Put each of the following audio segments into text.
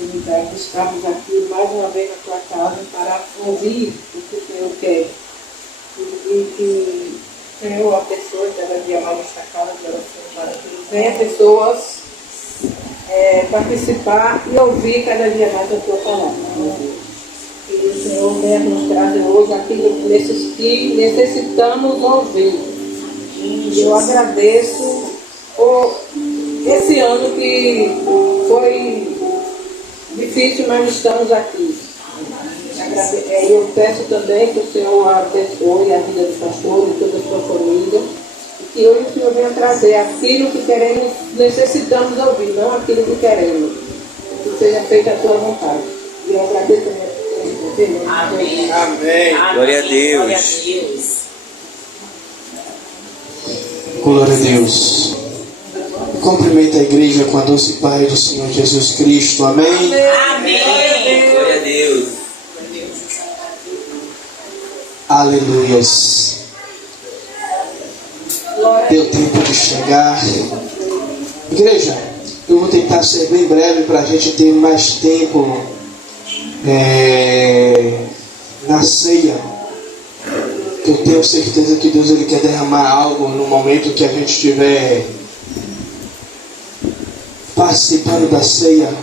oportunidade de estarmos aqui mais uma vez na tua casa para ouvir o que o Senhor quer. E que o Senhor abençoe cada dia mais esta casa de oração para que venha pessoas participar e ouvir cada dia mais a tua palavra. Que o Senhor venha nos trazer hoje aquilo que necessitamos ouvir. E eu agradeço por esse ano que foi difícil, mas estamos aqui. Eu peço também que o Senhor abençoe a vida do pastor e toda a sua família. E que hoje o Senhor venha trazer aquilo que queremos, necessitamos ouvir, não aquilo que queremos. Que seja feita a tua vontade. E eu agradeço também. Amém. Amém. Glória a Deus. Glória a Deus. Cumprimenta a igreja com a doce paz do Senhor Jesus Cristo. Amém. Amém. Glória a Deus. Aleluias. Deu tempo de chegar. Igreja, eu vou tentar ser bem breve para a gente ter mais tempo na ceia. Eu tenho certeza que Deus ele quer derramar algo no momento que a gente estiver participando da ceia.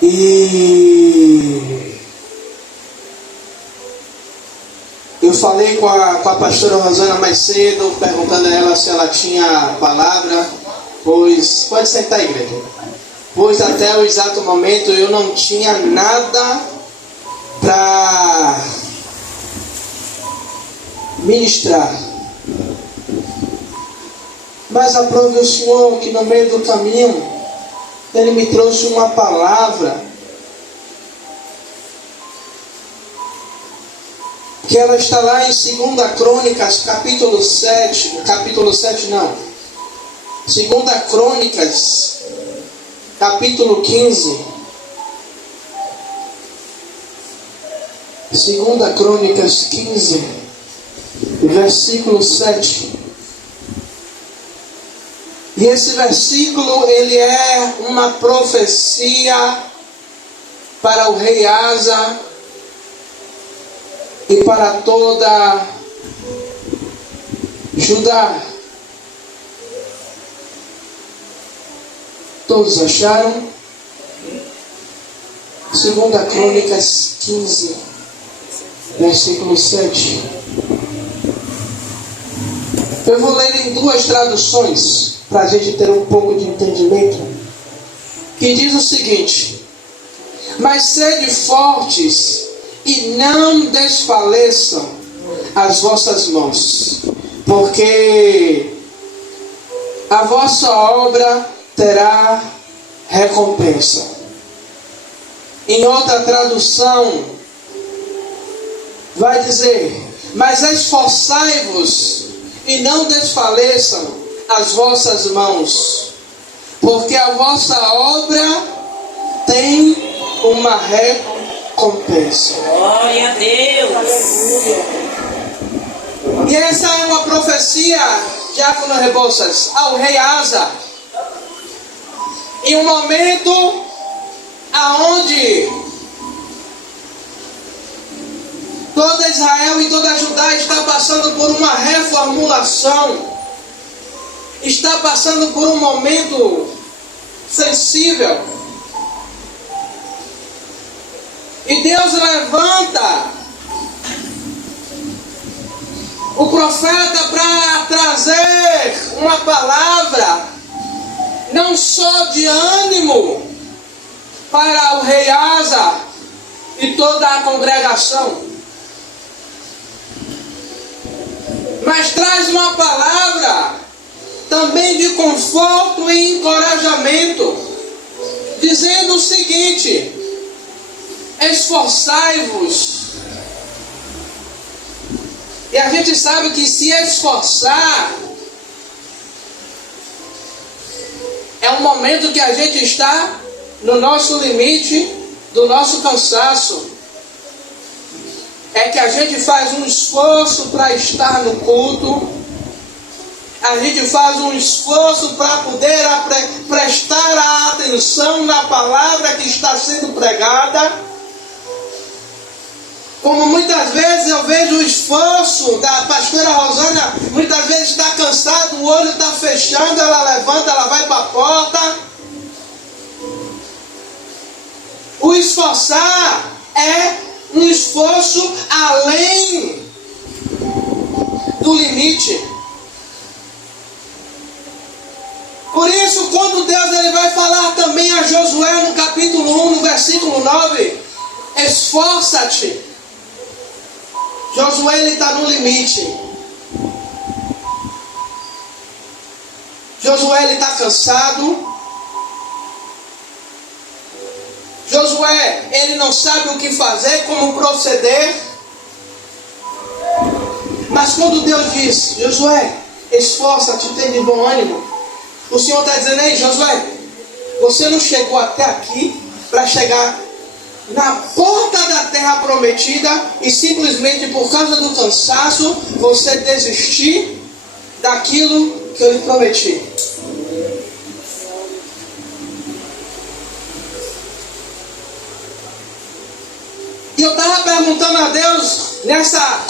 E eu falei com a pastora Rosana mais cedo, perguntando a ela se ela tinha palavra. Pois, pode sentar, igreja. Pois até o exato momento eu não tinha nada para ministrar. Mas aprove o Senhor que no meio do caminho Ele me trouxe uma palavra que ela está lá em 2 Crônicas, capítulo 7, 2 Crônicas, capítulo 15. 2 Crônicas 15, versículo 7. E esse versículo, ele é uma profecia para o rei Asa e para toda Judá. Todos acharam? 2 Crônicas 15, versículo 7. Eu vou ler em duas traduções, para a gente ter um pouco de entendimento, que diz o seguinte: mas sede fortes e não desfaleçam as vossas mãos, porque a vossa obra terá recompensa. Em outra tradução vai dizer: mas esforçai-vos e não desfaleçam as vossas mãos, porque a vossa obra tem uma recompensa. Glória a Deus. E essa é uma profecia, Diácono Rebouças, ao rei Asa, em um momento aonde toda Israel e toda Judá está passando por uma reformulação, está passando por um momento sensível. E Deus levanta o profeta para trazer uma palavra, não só de ânimo para o rei Asa e toda a congregação, mas traz uma palavra também de conforto e encorajamento, dizendo o seguinte: esforçai-vos. E a gente sabe que se esforçar é um momento que a gente está no nosso limite do nosso cansaço. É que a gente faz um esforço para estar no culto. a gente faz um esforço para poder prestar a atenção na palavra que está sendo pregada. Como muitas vezes eu vejo o esforço da pastora Rosana, muitas vezes está cansado, o olho está fechando, ela levanta, ela vai para a porta. O esforçar é um esforço além do limite. Por isso, quando Deus ele vai falar também a Josué no capítulo 1, no versículo 9, esforça-te. Josué ele está no limite. Josué ele está cansado. Josué ele não sabe o que fazer, como proceder. Mas quando Deus diz, Josué, esforça-te, tem de bom ânimo. O Senhor está dizendo, ei Josué, você não chegou até aqui para chegar na porta da terra prometida e simplesmente por causa do cansaço você desistir daquilo que eu lhe prometi. E eu estava perguntando a Deus nessa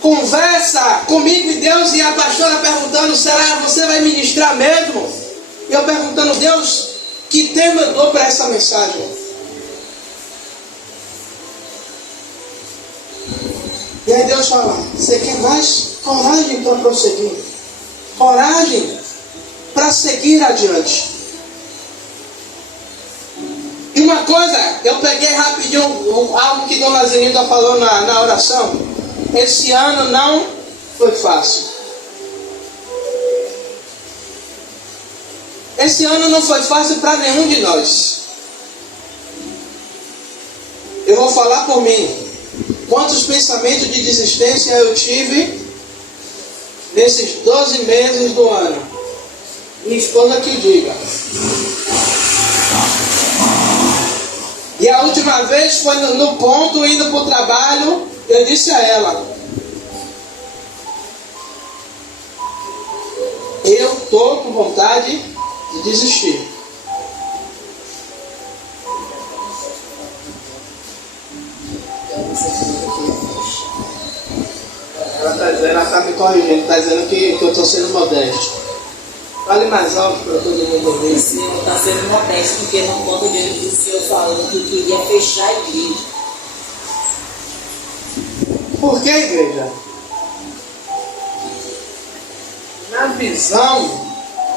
conversa comigo e Deus, e a pastora perguntando, será que você vai ministrar mesmo? E eu perguntando, Deus, que tema eu dou para essa mensagem? E aí Deus fala, você quer mais coragem para prosseguir? Coragem para seguir adiante. E uma coisa, eu peguei rapidinho algo que Dona Zenilda falou na oração. Esse ano não foi fácil. Esse ano não foi fácil para nenhum de nós. Eu vou falar por mim. Quantos pensamentos de desistência eu tive nesses 12 meses do ano? Minha esposa que diga. E a última vez foi no ponto, indo para o trabalho, eu disse a ela, eu estou com vontade de desistir. Ela está me corrigindo, está dizendo que eu estou sendo modesto. Fale mais alto para todo mundo ouvir. O senhor está sendo modesto, porque não conta diante do senhor falando que queria fechar a igreja. Por que, igreja? Na visão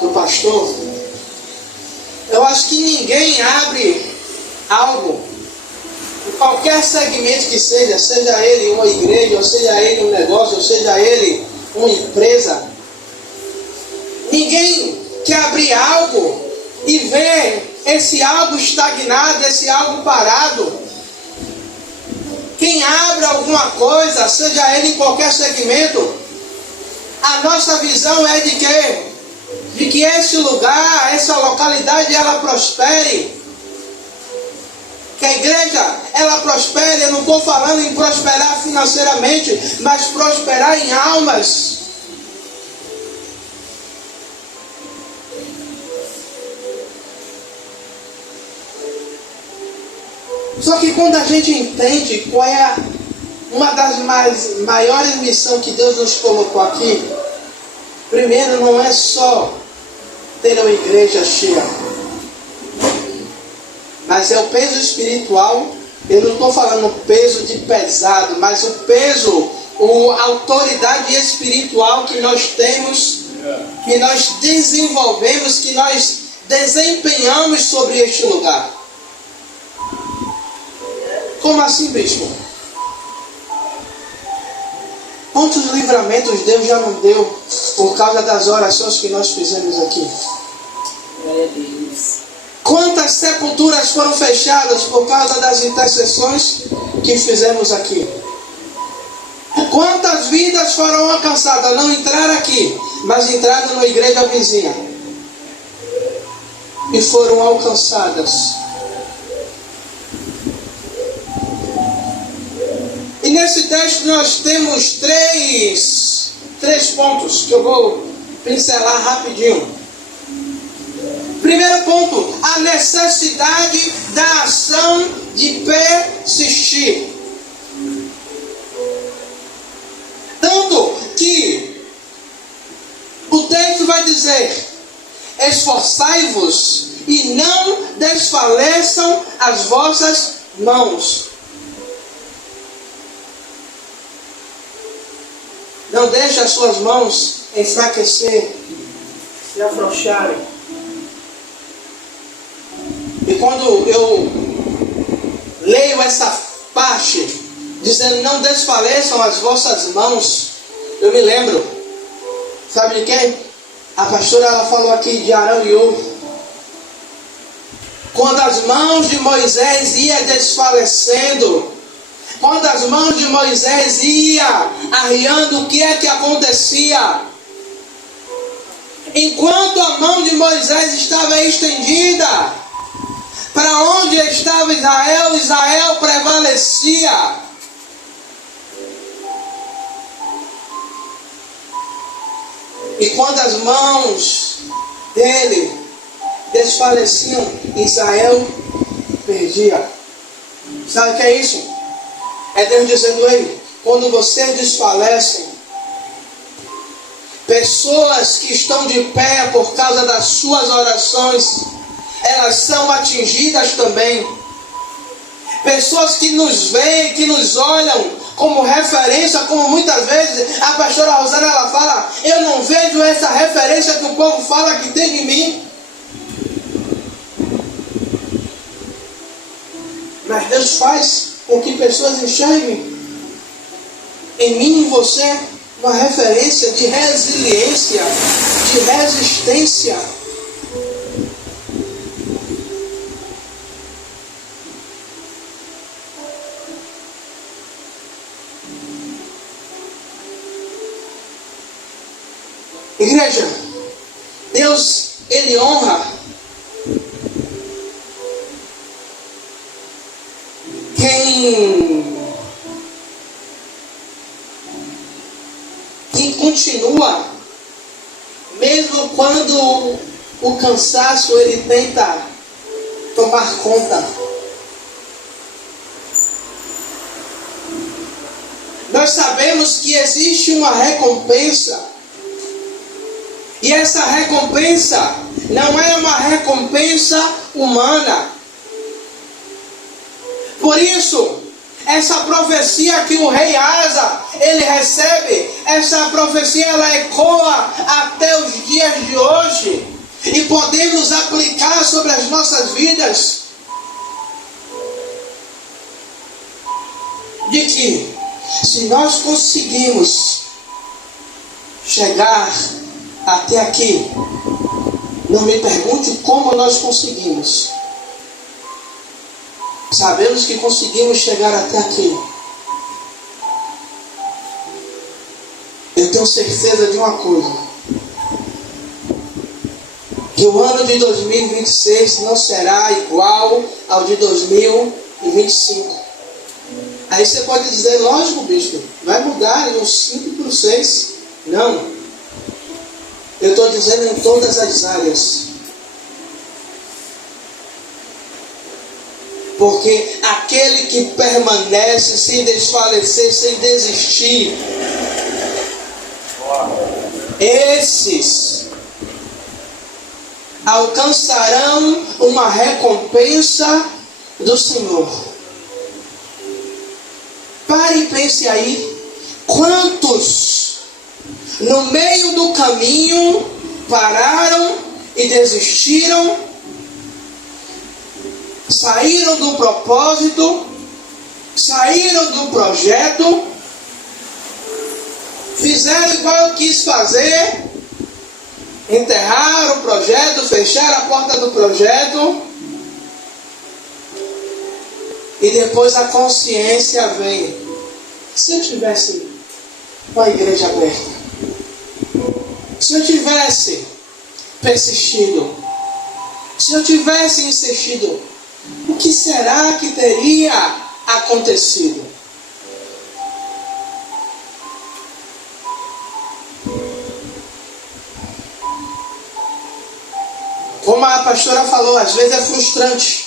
do pastor, eu acho que ninguém abre algo, qualquer segmento que seja, seja ele uma igreja, ou seja ele um negócio, ou seja ele uma empresa. Ninguém quer abrir algo e ver esse algo estagnado, esse algo parado. Quem abre alguma coisa, seja ele em qualquer segmento, a nossa visão é de quê? De que esse lugar, essa localidade, ela prospere. Que a igreja, ela prospere. Eu não estou falando em prosperar financeiramente, mas prosperar em almas. Só que quando a gente entende qual é uma das maiores missões que Deus nos colocou aqui, primeiro não é só ter uma igreja cheia, mas é o peso espiritual. Eu não estou falando peso de pesado, mas o peso, a autoridade espiritual que nós temos, que nós desenvolvemos, que nós desempenhamos sobre este lugar. Como assim, bispo? Quantos livramentos Deus já não deu por causa das orações que nós fizemos aqui? Glória a Deus. Quantas sepulturas foram fechadas por causa das intercessões que fizemos aqui? Quantas vidas foram alcançadas? Não entraram aqui, mas entraram na igreja vizinha e foram alcançadas. E nesse texto nós temos três pontos que eu vou pincelar rapidinho. Primeiro ponto, a necessidade da ação de persistir. Tanto que o texto vai dizer: esforçai-vos e não desfaleçam as vossas mãos. Não deixe as suas mãos enfraquecer, se afrouxarem. E quando eu leio essa parte, dizendo não desfaleçam as vossas mãos, eu me lembro, sabe de quem? A pastora, ela falou aqui de Arão e Ur. Quando as mãos de Moisés iam desfalecendo, quando as mãos de Moisés iam arriando, o que é que acontecia? Enquanto a mão de Moisés estava estendida, para onde estava Israel, Israel prevalecia. E quando as mãos dele desfaleciam, Israel perdia. Sabe o que é isso? É Deus dizendo: ei, quando vocês desfalecem, pessoas que estão de pé por causa das suas orações, elas são atingidas também. Pessoas que nos veem, que nos olham como referência, como muitas vezes a pastora Rosana, ela fala: eu não vejo essa referência que o povo fala que tem em mim. Mas Deus faz com que pessoas enxerguem em mim e em você uma referência de resiliência, de resistência. Igreja, Deus, Ele honra quem continua, mesmo quando o cansaço ele tenta tomar conta. Nós sabemos que existe uma recompensa. E essa recompensa não é uma recompensa humana. Por isso, essa profecia que o rei Asa, ele recebe, essa profecia ela ecoa até os dias de hoje. E podemos aplicar sobre as nossas vidas. De que, se nós conseguimos chegar até aqui, não me pergunte como nós conseguimos. Sabemos que conseguimos chegar até aqui. Eu tenho certeza de uma coisa: que o ano de 2026 não será igual ao de 2025. Aí você pode dizer: lógico, bispo, vai mudar uns 5 para os 6. Não. Eu estou dizendo em todas as áreas. Porque aquele que permanece sem desfalecer, sem desistir, esses alcançarão uma recompensa do Senhor. Pare e pense aí, quantos no meio do caminho pararam e desistiram, saíram do propósito, saíram do projeto, fizeram igual eu quis fazer, enterraram o projeto, fecharam a porta do projeto, e depois a consciência vem: se eu tivesse uma igreja aberta, se eu tivesse persistido, se eu tivesse insistido, o que será que teria acontecido? Como a pastora falou, às vezes é frustrante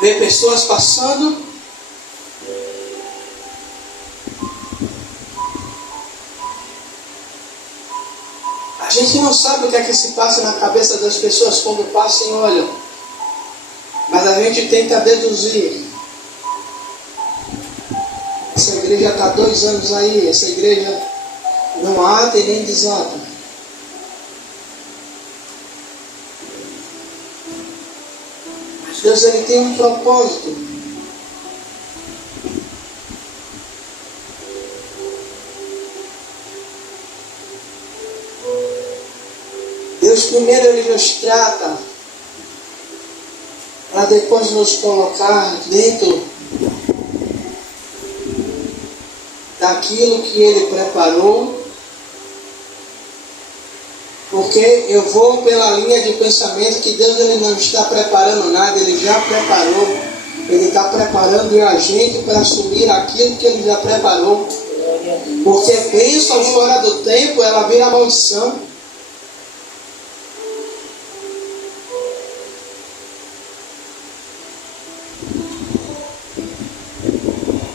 ver pessoas passando a gente não sabe o que é que se passa na cabeça das pessoas quando passam e olham, mas a gente tenta deduzir. Essa igreja está há 2 anos aí, essa igreja não ata e nem desata. Mas Deus, ele tem um propósito. Deus primeiro ele nos trata para depois nos colocar dentro daquilo que ele preparou, porque eu vou pela linha de pensamento que Deus ele não está preparando nada, ele já preparou, ele está preparando a gente para assumir aquilo que ele já preparou, porque bênção fora do tempo ela vira maldição.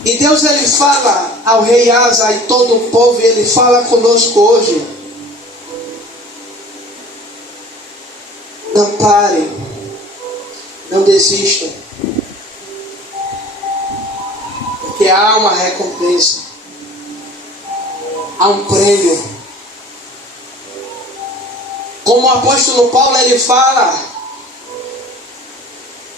E Deus ele fala ao rei Asa e todo o povo, e ele fala conosco hoje. Não parem, não desistam, porque há uma recompensa, há um prêmio. Como o apóstolo Paulo ele fala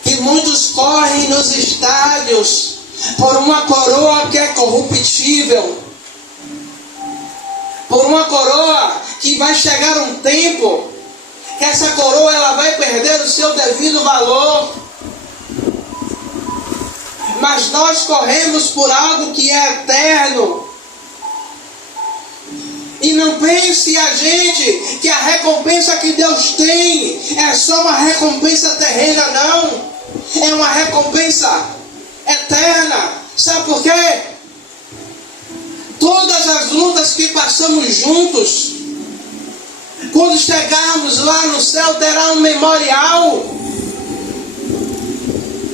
que muitos correm nos estádios por uma coroa que é corruptível, por uma coroa que vai chegar um tempo que essa coroa ela vai perder o seu devido valor. Mas nós corremos por algo que é eterno. E não pense a gente que a recompensa que Deus tem é só uma recompensa terrena, não. É uma recompensa eterna. Sabe por quê? Todas as lutas que passamos juntos, quando chegarmos lá no céu, terá um memorial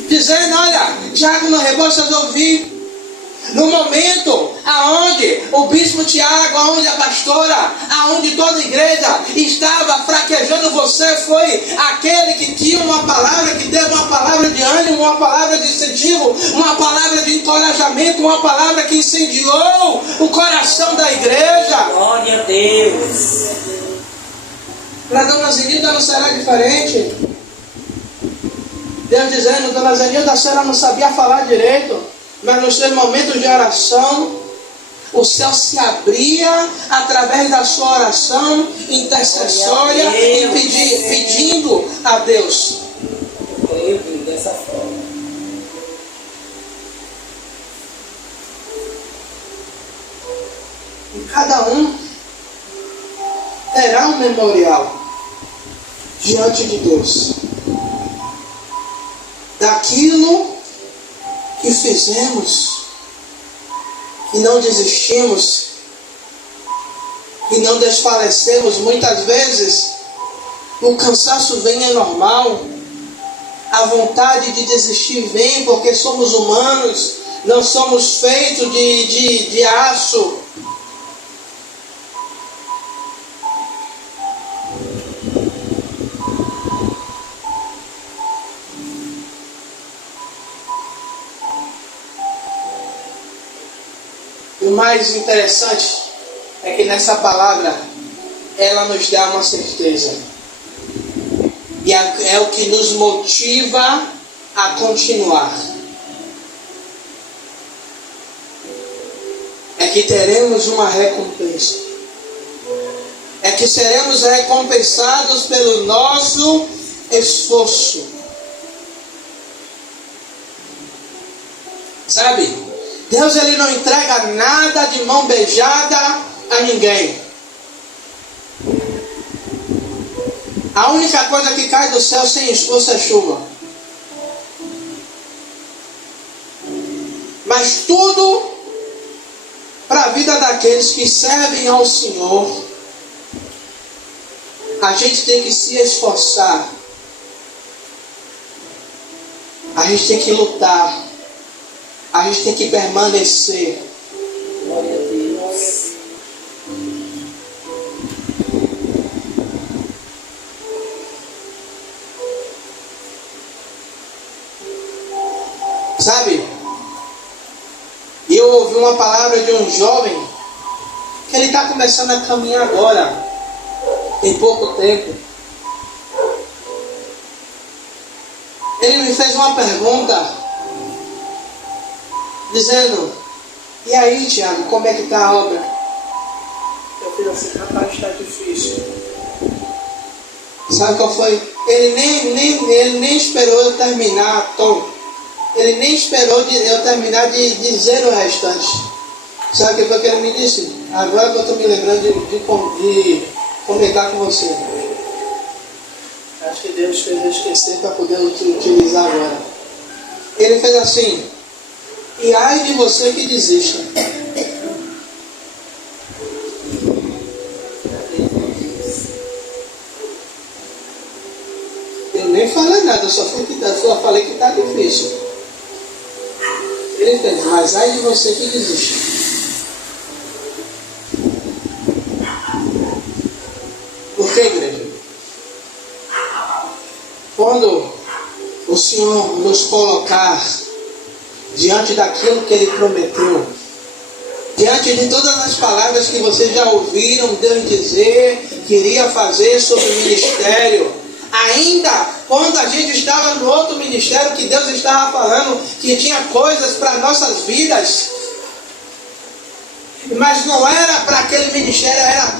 dizendo: olha, Tiago, não Rebouças ouvi. No momento aonde o bispo Tiago, aonde a pastora, aonde toda a igreja estava fraquejando, você foi aquele que tinha uma palavra, que deu uma palavra de ânimo, uma palavra de incentivo, uma palavra de encorajamento, uma palavra que incendiou o coração da igreja. Glória a Deus. Para Dona Zenilda não será diferente. Deus dizendo: Dona Zenilda, a senhora não sabia falar direito, mas nos seus momentos de oração, o céu se abria através da sua oração intercessória e pedindo a Deus. Eu creio dessa forma. E cada um terá um memorial diante de Deus daquilo que fizemos, que não desistimos, que não desfalecemos. Muitas vezes o cansaço vem, é normal, a vontade de desistir vem, porque somos humanos, não somos feitos de aço. O mais interessante é que nessa palavra ela nos dá uma certeza. E é o que nos motiva a continuar. É que teremos uma recompensa. É que seremos recompensados pelo nosso esforço. Sabe? Deus ele não entrega nada de mão beijada a ninguém. A única coisa que cai do céu sem esforço é chuva. Mas tudo para a vida daqueles que servem ao Senhor, A gente tem que se esforçar. A gente tem que lutar. A gente tem que permanecer. Glória a Deus. Sabe? Eu ouvi uma palavra de um jovem que ele está começando a caminhar agora, em pouco tempo. Ele me fez uma pergunta, dizendo: e aí, Tiago, como é que está a obra? Eu fiz assim: rapaz, está difícil. Sabe qual foi? Ele nem esperou eu terminar, Tom. Ele nem esperou eu terminar de dizer o restante. Sabe o que foi que ele me disse? Agora que eu estou me lembrando de comentar com você. Acho que Deus fez eu esquecer para poder utilizar agora. Ele fez assim: e ai de você que desista. Eu nem falei nada, eu só falei que está difícil. Ele fez: mas ai de você que desiste. Por que, igreja? Quando o Senhor nos colocar diante daquilo que Ele prometeu, diante de todas as palavras que vocês já ouviram Deus dizer que iria fazer sobre o ministério, ainda quando a gente estava no outro ministério que Deus estava falando que tinha coisas para nossas vidas, mas não era para aquele ministério, era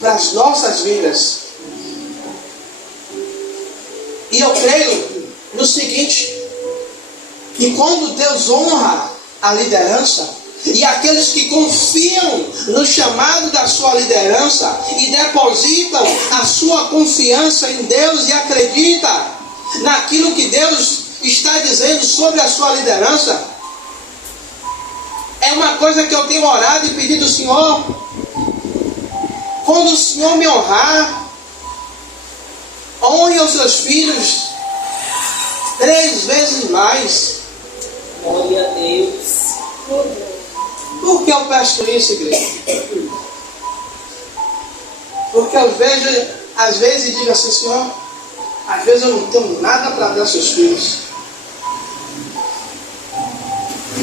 para as nossas vidas. E eu creio no seguinte: que quando Deus honra a liderança, e aqueles que confiam no chamado da sua liderança e depositam a sua confiança em Deus e acredita naquilo que Deus está dizendo sobre a sua liderança, é uma coisa que eu tenho orado e pedido ao Senhor: quando o Senhor me honrar, honre os seus filhos 3 vezes mais. Glória a Deus. Por que eu peço isso, igreja? Porque eu vejo, às vezes, digo assim: Senhor, às vezes eu não tenho nada para dar aos seus filhos.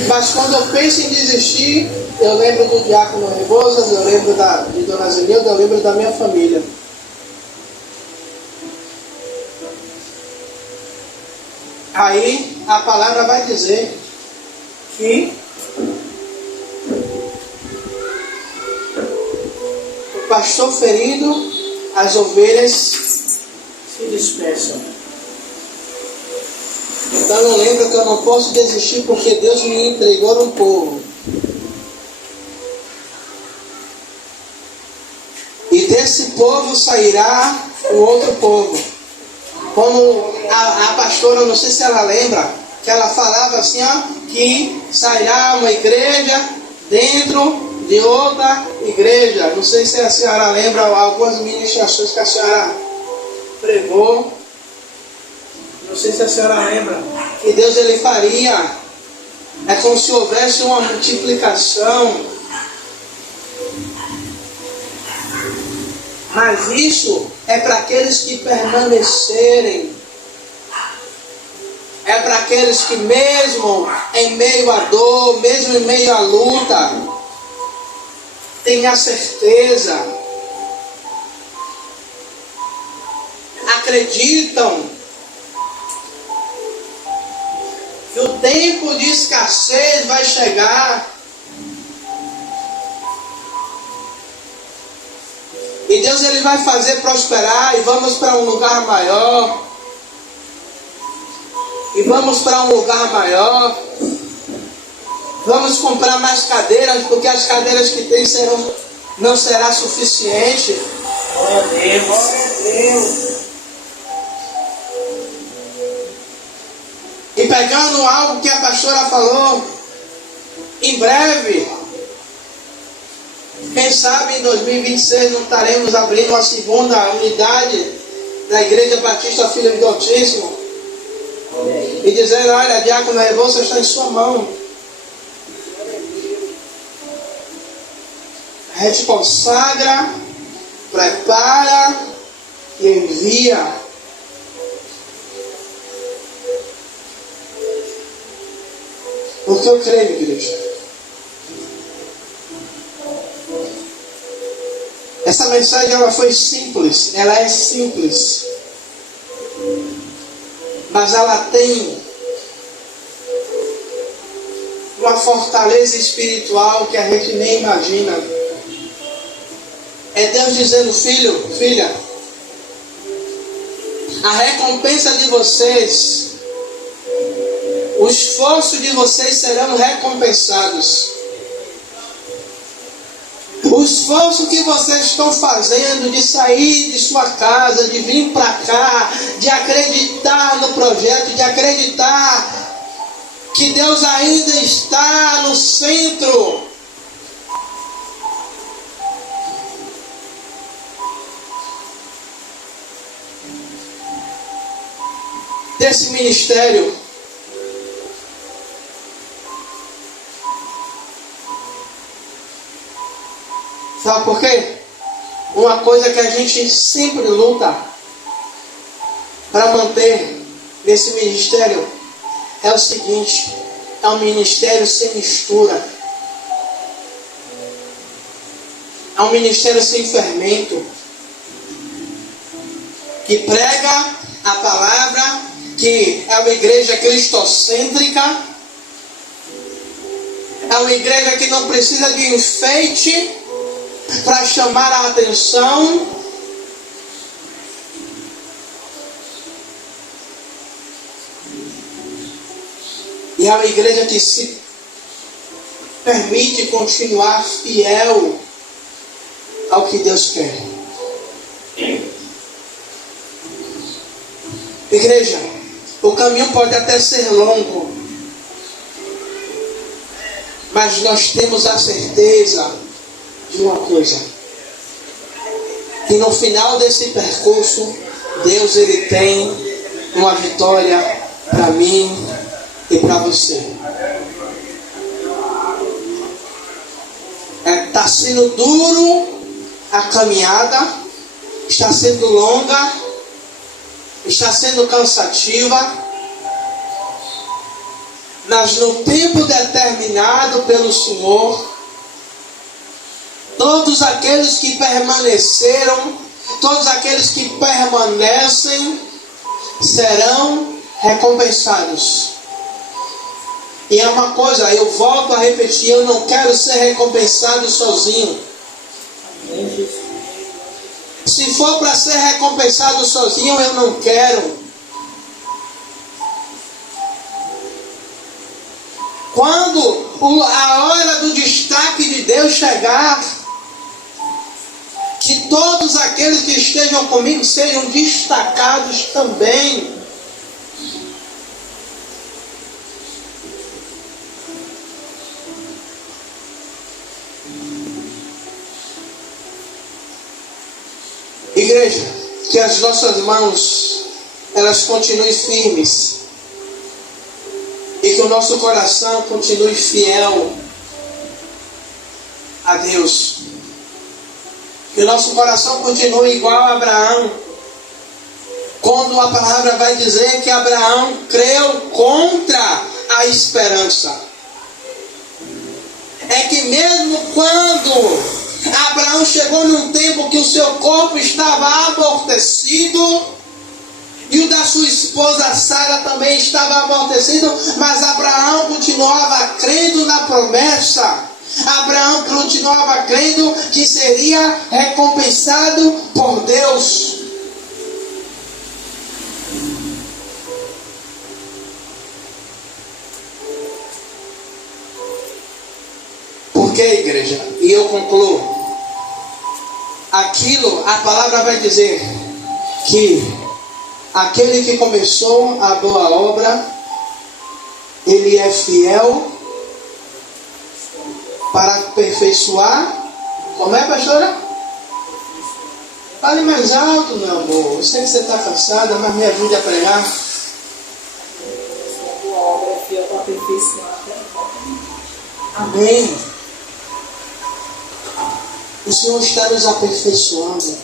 Mas quando eu penso em desistir, eu lembro do diácono Rebosas, eu lembro de Dona Zenilda, eu lembro da minha família. Aí a palavra vai dizer que o pastor ferido, as ovelhas se dispersam. Então eu lembro que eu não posso desistir porque Deus me entregou um povo. E desse povo sairá um outro povo. Como a pastora, não sei se ela lembra, que ela falava assim, ó, que sairá uma igreja dentro de outra igreja. Não sei se a senhora lembra algumas ministrações que a senhora pregou. Não sei se a senhora lembra que Deus ele faria. É como se houvesse uma multiplicação. Mas isso é para aqueles que permanecerem. É para aqueles que mesmo em meio à dor, mesmo em meio à luta, têm a certeza, acreditam que o tempo de escassez vai chegar. E Deus ele vai fazer prosperar e vamos para um lugar maior. E vamos para um lugar maior. Vamos comprar mais cadeiras, porque as cadeiras que tem não será suficiente. Glória a Deus. Glória a Deus. E pegando algo que a pastora falou, em breve Quem sabe em 2026 não estaremos abrindo uma segunda unidade da Igreja Batista Filho do Altíssimo e dizendo: olha, diácono Rebouça está em sua mão. A gente consagra, prepara e envia. Porque eu creio, igreja. Essa mensagem ela foi simples, ela é simples. Mas ela tem uma fortaleza espiritual que a gente nem imagina. É Deus dizendo: filho, filha, a recompensa de vocês, o esforço de vocês serão recompensados. O esforço que vocês estão fazendo de sair de sua casa, de vir para cá, de acreditar no projeto, de acreditar que Deus ainda está no centro. Desse ministério. Sabe por quê? Uma coisa que a gente sempre luta para manter nesse ministério é o seguinte: é um ministério sem mistura, é um ministério sem fermento, que prega a palavra, que é uma igreja cristocêntrica, é uma igreja que não precisa de enfeite para chamar a atenção. E é uma igreja que se permite continuar fiel ao que Deus quer. Igreja, o caminho pode até ser longo, mas nós temos a certeza de uma coisa: que no final desse percurso, Deus ele tem uma vitória para mim e para você. Está sendo duro a caminhada, está sendo longa, está sendo cansativa, mas no tempo determinado pelo Senhor, todos aqueles que permaneceram, todos aqueles que permanecem, serão recompensados. E é uma coisa, eu volto a repetir: eu não quero ser recompensado sozinho. Se for para ser recompensado sozinho, eu não quero. Quando a hora do destaque de Deus chegar, que todos aqueles que estejam comigo sejam destacados também. Igreja, que as nossas mãos elas continuem firmes e que o nosso coração continue fiel a Deus. Que o nosso coração continue igual a Abraão, quando a palavra vai dizer que Abraão creu contra a esperança. É que mesmo quando Abraão chegou num tempo que o seu corpo estava amortecido e o da sua esposa Sara também estava amortecido, mas Abraão continuava crendo na promessa. Abraão continuava crendo que seria recompensado por Deus. Por que, igreja? E eu concluo. Aquilo, a palavra vai dizer que aquele que começou a boa obra, ele é fiel para aperfeiçoar Como é, pastora? Fale mais alto, meu amor. Eu sei que você está cansada, mas me ajude a pregar. Sua obra é fiel para perfeição. Amém. O Senhor está nos aperfeiçoando.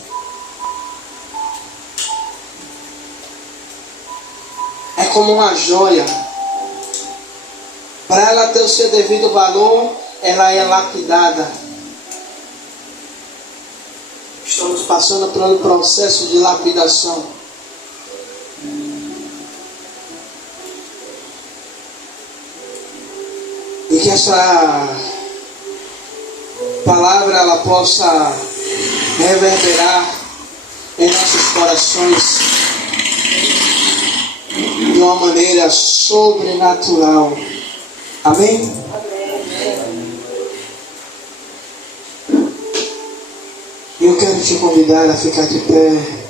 É como uma joia. Para ela ter o seu devido valor, ela é lapidada. Estamos passando por um processo de lapidação. E que essa palavra ela possa reverberar em nossos corações de uma maneira sobrenatural. Amém? Eu quero te convidar a ficar de pé.